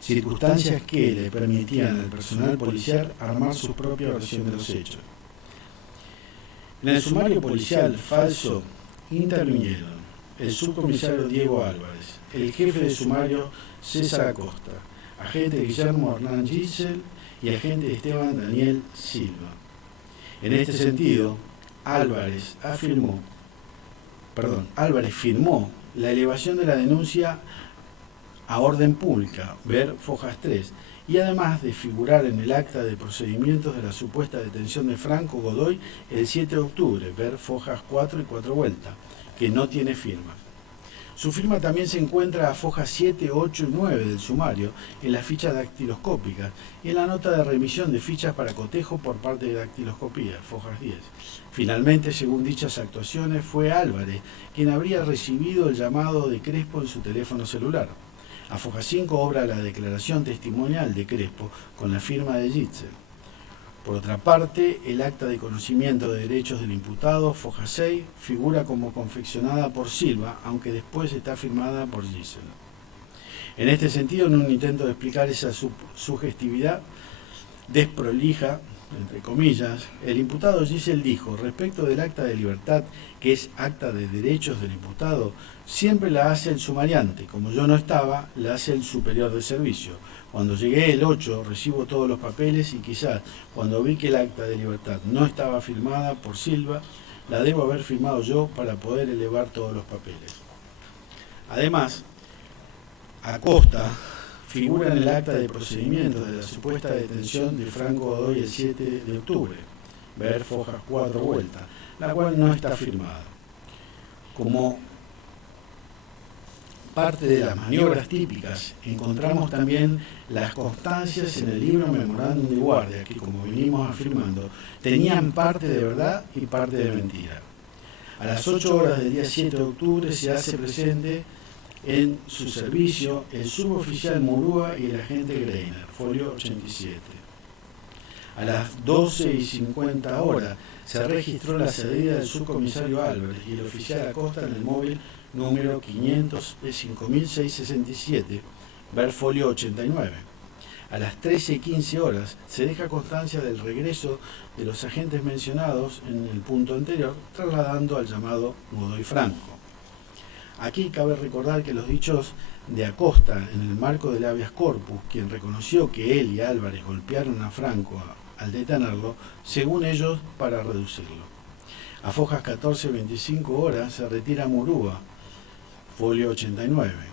circunstancias que le permitían al personal policial armar su propia versión de los hechos. En el sumario policial falso intervinieron el subcomisario Diego Álvarez, el jefe de sumario César Acosta, agente Guillermo Hernán Gisel y agente Esteban Daniel Silva. En este sentido, Álvarez firmó la elevación de la denuncia a orden pública, ver Fojas 3, y además de figurar en el acta de procedimientos de la supuesta detención de Franco Godoy el 7 de octubre, ver Fojas 4 y 4 vueltas, que no tiene firma. Su firma también se encuentra a fojas 7, 8 y 9 del sumario, en la ficha dactiloscópica y en la nota de remisión de fichas para cotejo por parte de dactiloscopía, fojas 10. Finalmente, según dichas actuaciones, fue Álvarez quien habría recibido el llamado de Crespo en su teléfono celular. A foja 5 obra la declaración testimonial de Crespo con la firma de Gisel. Por otra parte, el acta de conocimiento de derechos del imputado, foja 6, figura como confeccionada por Silva, aunque después está firmada por Gisel. En este sentido, en un intento de explicar esa sugestividad desprolija, entre comillas, el imputado Gisel dijo, respecto del acta de libertad, que es acta de derechos del imputado, siempre la hace el sumariante, como yo no estaba, la hace el superior de servicio. Cuando llegué el 8 recibo todos los papeles y quizás cuando vi que el acta de libertad no estaba firmada por Silva, la debo haber firmado yo para poder elevar todos los papeles. Además, Acosta figura en el acta de procedimiento de la supuesta detención de Franco Godoy el 7 de octubre, ver fojas 4 vueltas, la cual no está firmada. Como parte de las maniobras típicas, encontramos también las constancias en el libro Memorándum de Guardia, que como venimos afirmando, tenían parte de verdad y parte de mentira. A las 8 horas del día 7 de octubre se hace presente en su servicio el suboficial Murúa y el agente Greiner, folio 87. A las 12:50 horas se registró la salida del subcomisario Álvarez y el oficial Acosta en el móvil número 505.667, ver folio 89. A las 13:15 horas se deja constancia del regreso de los agentes mencionados en el punto anterior, trasladando al llamado Godoy Franco. Aquí cabe recordar que los dichos de Acosta en el marco del habeas corpus, quien reconoció que él y Álvarez golpearon a Franco al detenerlo, según ellos, para reducirlo. A fojas 14:25 horas se retira Murúa, folio 89.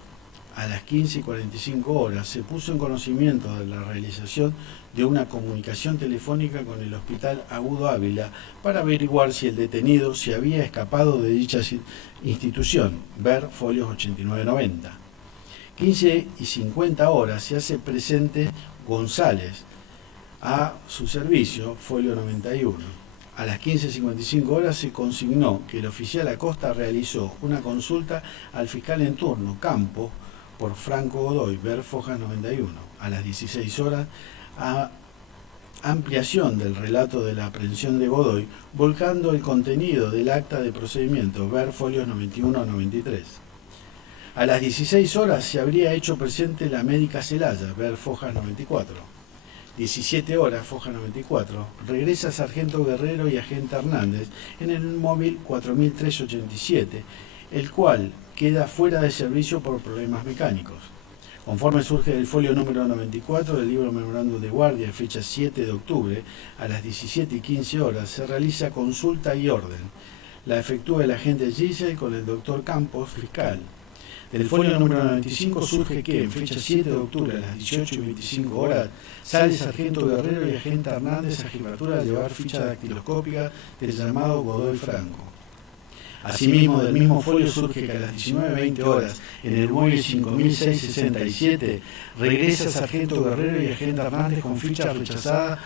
A las 15:45 horas se puso en conocimiento de la realización de una comunicación telefónica con el Hospital Agudo Ávila para averiguar si el detenido se había escapado de dicha institución, ver folios 89-90. 15:50 horas se hace presente González, a su servicio, folio 91. A las 15:55 horas se consignó que el oficial Acosta realizó una consulta al fiscal en turno, Campos, por Franco Godoy, ver Fojas 91. A las 16 horas, ampliación del relato de la aprehensión de Godoy, volcando el contenido del acta de procedimiento, ver folios 91 a 93. A las 16 horas se habría hecho presente la médica Celaya, ver Fojas 94. 17 horas, Foja 94, regresa Sargento Guerrero y Agente Hernández en el móvil 4387, el cual queda fuera de servicio por problemas mecánicos. Conforme surge del folio número 94 del libro Memorándum de Guardia, fecha 7 de octubre, a las 17:15 horas, se realiza consulta y orden. La efectúa el agente Giselle con el doctor Campos, fiscal. Del folio número 95 surge que, en fecha 7 de octubre, a las 18:25 horas, sale Sargento Guerrero y Agente Hernández a jefatura a llevar ficha dactiloscópica del llamado Godoy Franco. Asimismo, del mismo folio surge que a las 19:20 horas, en el móvil 5667, regresa Sargento Guerrero y Agente Hernández con ficha rechazada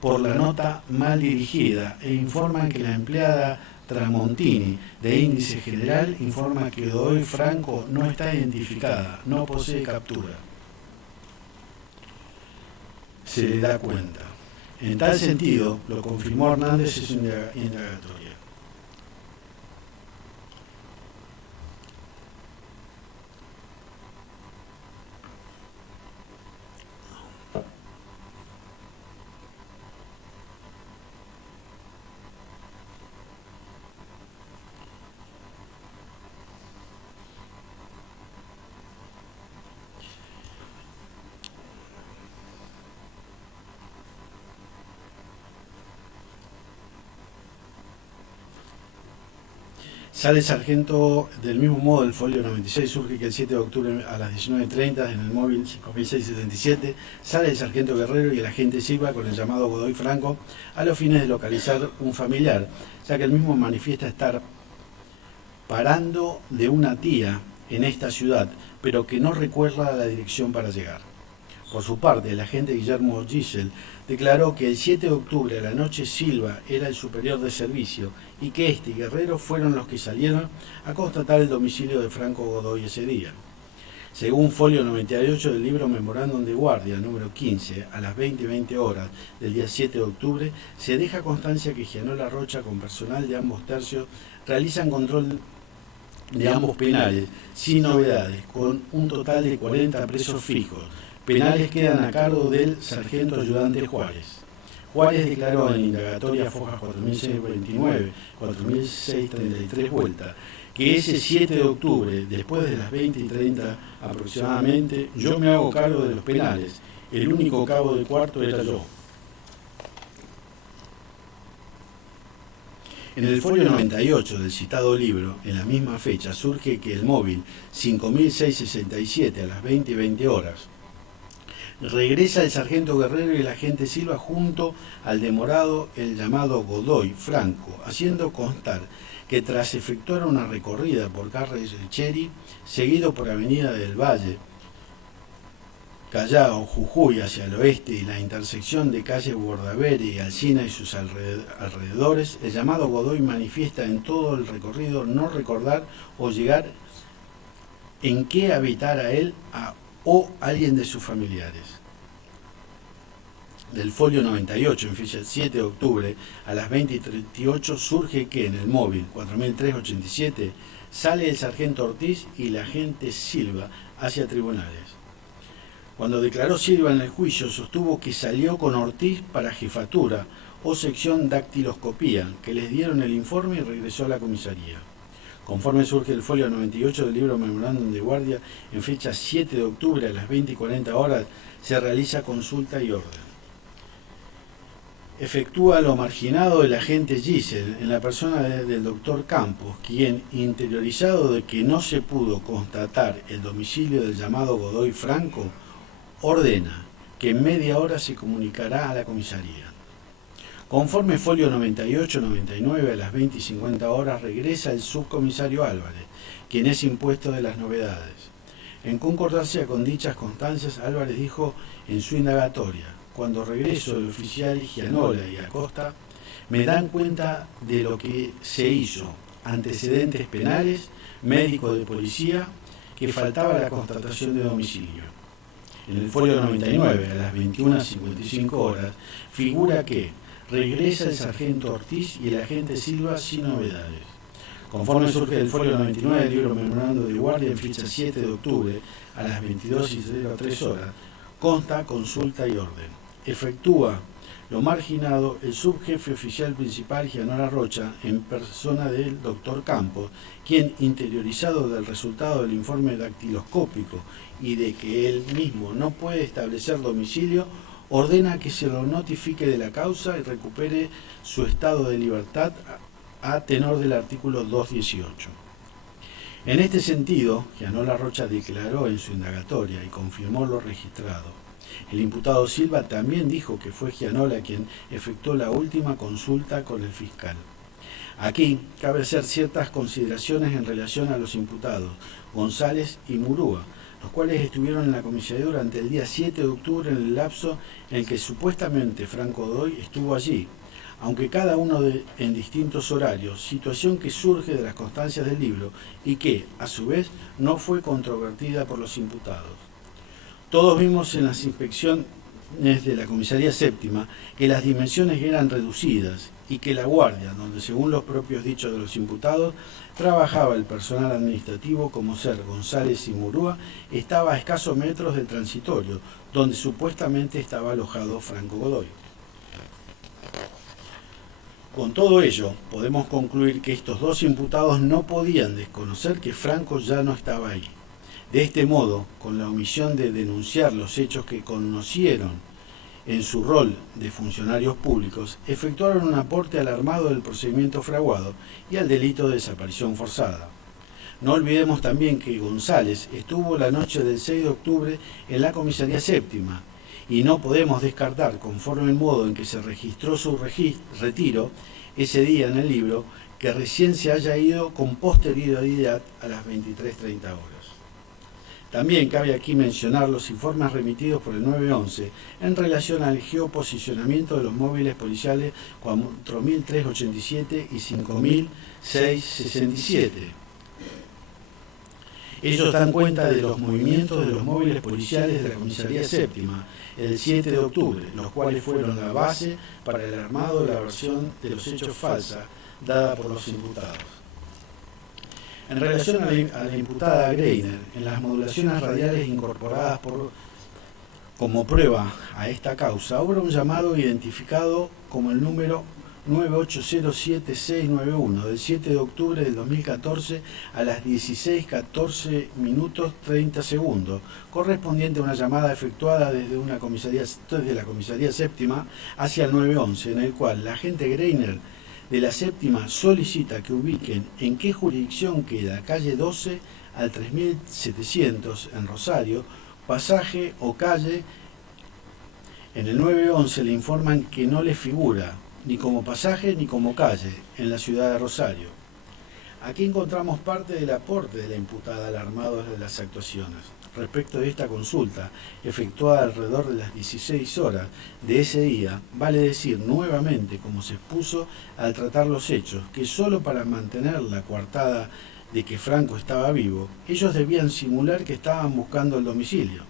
por la nota mal dirigida e informan que la empleada Tramontini, de índice general, informa que Godoy Franco no está identificada, no posee captura. Se le da cuenta. En tal sentido, lo confirmó Hernández en su indagatoria. Sale Sargento, del mismo modo, el folio 96 surge que el 7 de octubre a las 19:30 en el móvil 5677 sale el Sargento Guerrero y el agente Silva con el llamado Godoy Franco a los fines de localizar un familiar, ya que el mismo manifiesta estar parando de una tía en esta ciudad, pero que no recuerda la dirección para llegar. Por su parte, el agente Guillermo Giselle declaró que el 7 de octubre a la noche Silva era el superior de servicio y que este y Guerrero fueron los que salieron a constatar el domicilio de Franco Godoy ese día. Según folio 98 del libro Memorándum de Guardia, número 15, a las 20:20 horas del día 7 de octubre, se deja constancia que Gianola Rocha, con personal de ambos tercios, realizan control de ambos penales, sin novedades, con un total de 40 presos fijos. Penales quedan a cargo del sargento ayudante Juárez. Juárez declaró en indagatoria Fojas 4629, 4633 vuelta, que ese 7 de octubre, después de las 20:30 aproximadamente, yo me hago cargo de los penales. El único cabo de cuarto era yo. En el folio 98 del citado libro, en la misma fecha, surge que el móvil 5667 a las 20:20 horas, regresa el sargento Guerrero y el agente Silva junto al demorado, el llamado Godoy Franco, haciendo constar que tras efectuar una recorrida por calle Richeri, seguido por Avenida del Valle, Callao, Jujuy hacia el oeste y la intersección de calle Bordavere y Alsina y sus alrededores, el llamado Godoy manifiesta en todo el recorrido no recordar o llegar en qué habitara él o alguien de sus familiares. Del folio 98, en fecha 7 de octubre, a las 20:38, surge que en el móvil 4387 sale el sargento Ortiz y la agente Silva hacia tribunales. Cuando declaró Silva en el juicio, sostuvo que salió con Ortiz para jefatura o sección dactiloscopía, que les dieron el informe y regresó a la comisaría. Conforme surge el folio 98 del libro Memorándum de Guardia, en fecha 7 de octubre a las 20:40 horas se realiza consulta y orden. Efectúa lo marginado el agente Giselle en la persona del doctor Campos, quien, interiorizado de que no se pudo constatar el domicilio del llamado Godoy Franco, ordena que en media hora se comunicará a la comisaría. Conforme folio 98-99 a las 20:50 horas regresa el subcomisario Álvarez, quien es impuesto de las novedades. En concordancia con dichas constancias, Álvarez dijo en su indagatoria: cuando regreso del oficial Gianola y Acosta, me dan cuenta de lo que se hizo, antecedentes penales, médico de policía, que faltaba la constatación de domicilio. En el folio 99, a las 21:55 horas, figura que regresa el sargento Ortiz y el agente Silva sin novedades. Conforme surge del folio 99 del libro Memorando de Guardia en fecha 7 de octubre, a las 22:03 horas, consta consulta y orden. Efectúa lo marginado el subjefe oficial principal Gianola Rocha en persona del doctor Campos, quien, interiorizado del resultado del informe dactiloscópico y de que él mismo no puede establecer domicilio, ordena que se lo notifique de la causa y recupere su estado de libertad a tenor del artículo 218. En este sentido, Gianola Rocha declaró en su indagatoria y confirmó lo registrado. El imputado Silva también dijo que fue Gianola quien efectuó la última consulta con el fiscal. Aquí cabe hacer ciertas consideraciones en relación a los imputados González y Murúa, los cuales estuvieron en la comisaría durante el día 7 de octubre en el lapso en el que supuestamente Franco Godoy estuvo allí, aunque cada uno en distintos horarios, situación que surge de las constancias del libro y que, a su vez, no fue controvertida por los imputados. Todos vimos en las inspecciones de la comisaría séptima que las dimensiones eran reducidas y que la guardia, donde según los propios dichos de los imputados, trabajaba el personal administrativo como ser González y Murúa, estaba a escasos metros del transitorio, donde supuestamente estaba alojado Franco Godoy. Con todo ello, podemos concluir que estos dos imputados no podían desconocer que Franco ya no estaba ahí. De este modo, con la omisión de denunciar los hechos que conocieron en su rol de funcionarios públicos, efectuaron un aporte alarmado del procedimiento fraguado y al delito de desaparición forzada. No olvidemos también que González estuvo la noche del 6 de octubre en la comisaría séptima y no podemos descartar, conforme el modo en que se registró su retiro ese día en el libro, que recién se haya ido con posterioridad a las 23:30 horas. También cabe aquí mencionar los informes remitidos por el 911 en relación al geoposicionamiento de los móviles policiales 4.387 y 5.667. Ellos dan cuenta de los movimientos de los móviles policiales de la comisaría séptima el 7 de octubre, los cuales fueron la base para el armado de la versión de los hechos falsa dada por los imputados. En relación a la imputada Greiner, en las modulaciones radiales incorporadas como prueba a esta causa, hubo un llamado identificado como el número 9807-691 del 7 de octubre del 2014 a las 16:14:30, correspondiente a una llamada efectuada desde la comisaría séptima hacia el 911, en el cual la agente Greiner de la séptima solicita que ubiquen en qué jurisdicción queda calle 12 al 3700 en Rosario, pasaje o calle. En el 911 le informan que no le figura ni como pasaje ni como calle en la ciudad de Rosario. Aquí encontramos parte del aporte de la imputada al armado de las actuaciones. Respecto de esta consulta, efectuada alrededor de las 16 horas de ese día, vale decir nuevamente, como se expuso al tratar los hechos, que solo para mantener la coartada de que Franco estaba vivo, ellos debían simular que estaban buscando el domicilio,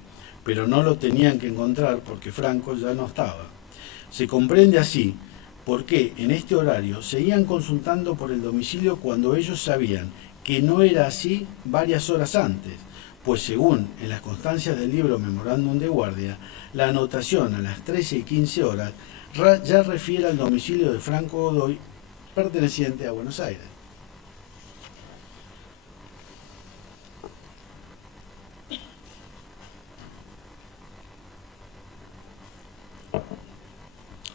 pero no lo tenían que encontrar porque Franco ya no estaba. Se comprende así por qué en este horario seguían consultando por el domicilio cuando ellos sabían que no era así varias horas antes, pues según en las constancias del libro Memorándum de Guardia, la anotación a las 13:15 horas ya refiere al domicilio de Franco Godoy perteneciente a Buenos Aires.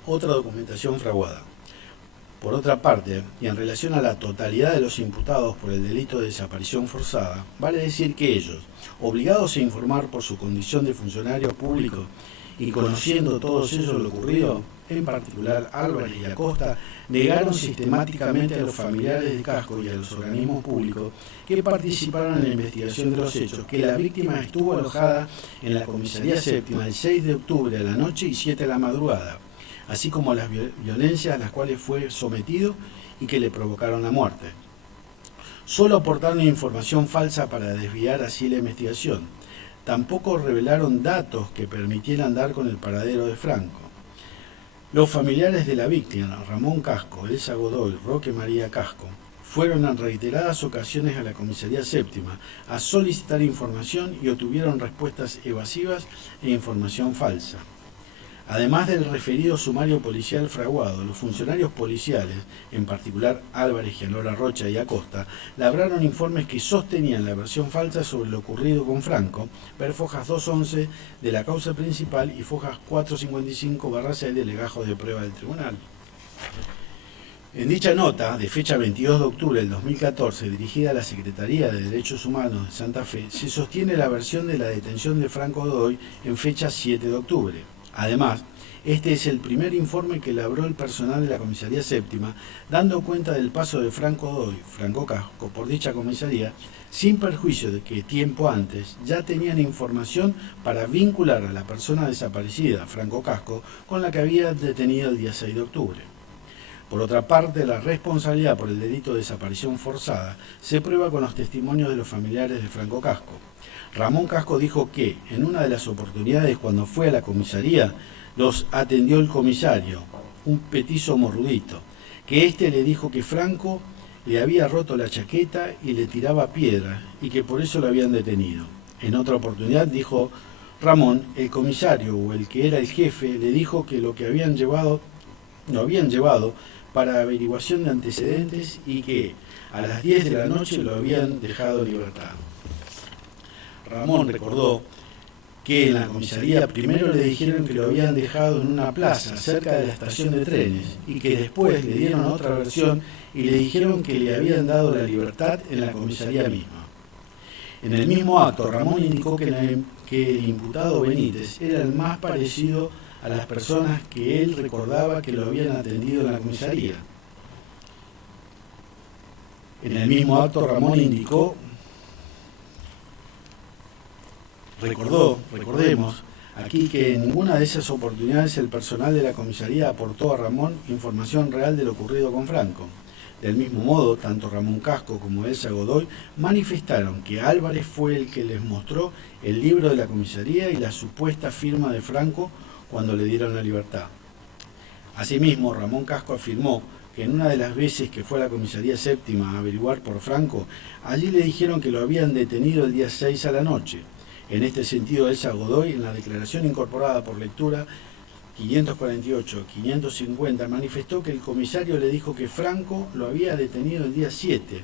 Otra documentación fraguada. Por otra parte, y en relación a la totalidad de los imputados por el delito de desaparición forzada, vale decir que ellos, obligados a informar por su condición de funcionario público y conociendo todos ellos lo ocurrido, en particular Álvarez y Acosta, negaron sistemáticamente a los familiares de Casco y a los organismos públicos que participaron en la investigación de los hechos, que la víctima estuvo alojada en la comisaría séptima el 6 de octubre a la noche y 7 de la madrugada, así como las violencias a las cuales fue sometido y que le provocaron la muerte. Solo aportaron información falsa para desviar así la investigación. Tampoco revelaron datos que permitieran dar con el paradero de Franco. Los familiares de la víctima, Ramón Casco, Elsa Godoy, Roque María Casco, fueron en reiteradas ocasiones a la comisaría séptima a solicitar información y obtuvieron respuestas evasivas e información falsa. Además del referido sumario policial fraguado, los funcionarios policiales, en particular Álvarez, Gianlora Rocha y Acosta, labraron informes que sostenían la versión falsa sobre lo ocurrido con Franco, ver fojas 211 de la causa principal y fojas 455/6 del legajo de prueba del tribunal. En dicha nota, de fecha 22 de octubre del 2014, dirigida a la Secretaría de Derechos Humanos de Santa Fe, se sostiene la versión de la detención de Franco Godoy en fecha 7 de octubre. Además, este es el primer informe que elaboró el personal de la comisaría séptima, dando cuenta del paso de Franco Godoy, Franco Casco, por dicha comisaría, sin perjuicio de que tiempo antes ya tenían información para vincular a la persona desaparecida, Franco Casco, con la que había detenido el día 6 de octubre. Por otra parte, la responsabilidad por el delito de desaparición forzada se prueba con los testimonios de los familiares de Franco Casco. Ramón Casco dijo que, en una de las oportunidades cuando fue a la comisaría, los atendió el comisario, un petizo morrudito, que éste le dijo que Franco le había roto la chaqueta y le tiraba piedras, y que por eso lo habían detenido. En otra oportunidad dijo Ramón, el comisario o el que era el jefe le dijo que lo habían llevado para averiguación de antecedentes y que a las 10 de la noche lo habían dejado en libertad. Ramón recordó que en la comisaría primero le dijeron que lo habían dejado en una plaza cerca de la estación de trenes y que después le dieron otra versión y le dijeron que le habían dado la libertad en la comisaría misma. En el mismo acto, Ramón indicó que el imputado Benítez era el más parecido a las personas que él recordaba que lo habían atendido en la comisaría. En el mismo acto, Ramón recordemos aquí que en ninguna de esas oportunidades el personal de la comisaría aportó a Ramón información real de lo ocurrido con Franco. Del mismo modo, tanto Ramón Casco como Elsa Godoy manifestaron que Álvarez fue el que les mostró el libro de la comisaría y la supuesta firma de Franco cuando le dieron la libertad. Asimismo, Ramón Casco afirmó que en una de las veces que fue a la comisaría séptima a averiguar por Franco, allí le dijeron que lo habían detenido el día 6 a la noche. En este sentido, Elsa Godoy, en la declaración incorporada por lectura 548-550, manifestó que el comisario le dijo que Franco lo había detenido el día 7,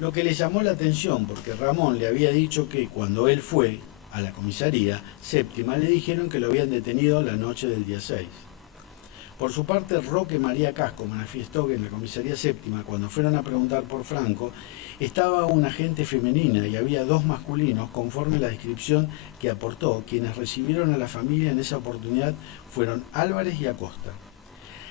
lo que le llamó la atención porque Ramón le había dicho que cuando él fue a la comisaría séptima le dijeron que lo habían detenido la noche del día 6. Por su parte, Roque María Casco manifestó que en la comisaría séptima, cuando fueron a preguntar por Franco, estaba una agente femenina y había 2 masculinos, conforme a la descripción que aportó. Quienes recibieron a la familia en esa oportunidad fueron Álvarez y Acosta.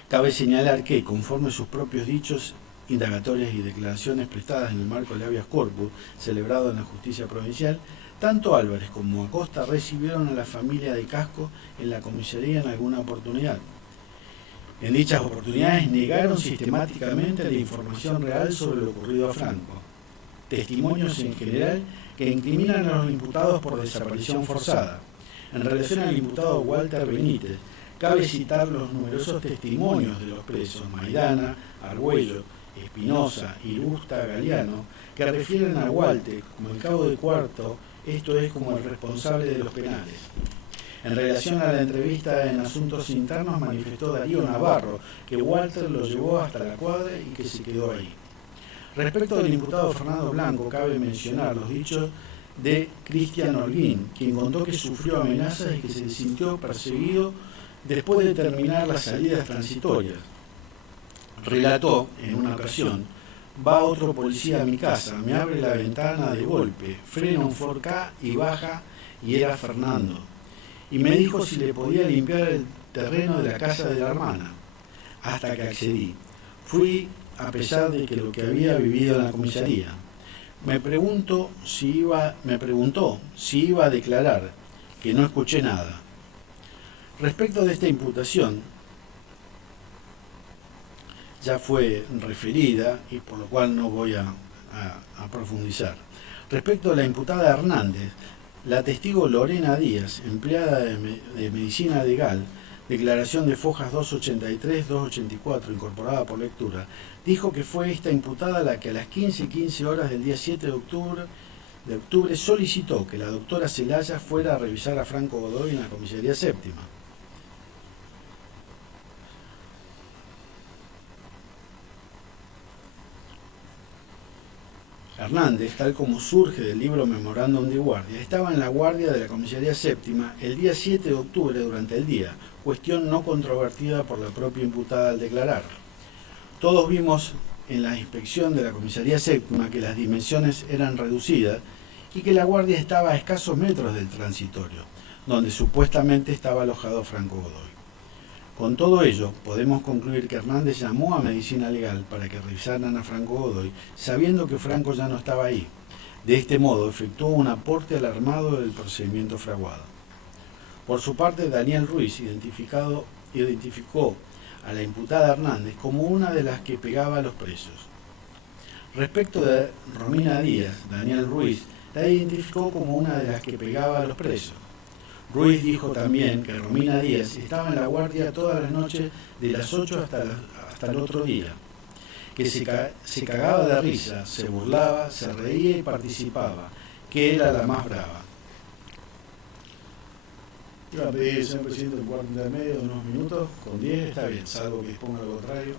Cabe señalar que, conforme a sus propios dichos, indagatorias y declaraciones prestadas en el marco del habeas corpus celebrado en la justicia provincial, tanto Álvarez como Acosta recibieron a la familia de Casco en la comisaría en alguna oportunidad. En dichas oportunidades negaron sistemáticamente la información real sobre lo ocurrido a Franco. Testimonios en general que incriminan a los imputados por desaparición forzada. En relación al imputado Walter Benítez, cabe citar los numerosos testimonios de los presos Maidana, Argüello, Espinosa y Busta Galeano, que refieren a Walter como el cabo de cuarto, esto es, como el responsable de los penales. En relación a la entrevista en Asuntos Internos, manifestó Darío Navarro que Walter lo llevó hasta la cuadra y que se quedó ahí. Respecto del imputado Fernando Blanco, cabe mencionar los dichos de Cristian Holguín, quien contó que sufrió amenazas y que se sintió perseguido después de terminar las salidas transitorias. Relató, en una ocasión, va otro policía a mi casa, me abre la ventana de golpe, frena un Ford Ka y baja, y era Fernando. y me dijo si le podía limpiar el terreno de la casa de la hermana, hasta que accedí. Fui a pesar de que lo que había vivido en la comisaría. Me preguntó si iba a declarar, que no escuché nada. Respecto de esta imputación, ya fue referida y por lo cual no voy a profundizar. Respecto a la imputada Hernández, la testigo Lorena Díaz, empleada de medicina legal, declaración de Fojas 283-284, incorporada por lectura, dijo que fue esta imputada la que a las 15:15 horas del día 7 de octubre solicitó que la doctora Celaya fuera a revisar a Franco Godoy en la comisaría séptima. Hernández, tal como surge del libro Memorándum de Guardia, estaba en la guardia de la comisaría séptima el día 7 de octubre durante el día, cuestión no controvertida por la propia imputada al declarar. Todos vimos en la inspección de la comisaría séptima que las dimensiones eran reducidas y que la guardia estaba a escasos metros del transitorio, donde supuestamente estaba alojado Franco Godoy. Con todo ello, podemos concluir que Hernández llamó a Medicina Legal para que revisaran a Franco Godoy, sabiendo que Franco ya no estaba ahí. De este modo, efectuó un aporte alarmado del procedimiento fraguado. Por su parte, Daniel Ruiz identificó a la imputada Hernández como una de las que pegaba a los presos. Respecto de Romina Díaz, Daniel Ruiz la identificó como una de las que pegaba a los presos. Ruiz dijo también que Romina Díaz estaba en la guardia todas las noches de las 8 hasta el otro día, que se cagaba de risa, se burlaba, se reía y participaba, que era la más brava. Iba a pedir, señor presidente, un cuarto intermedio de unos minutos, con 10 está bien, salvo que disponga lo contrario.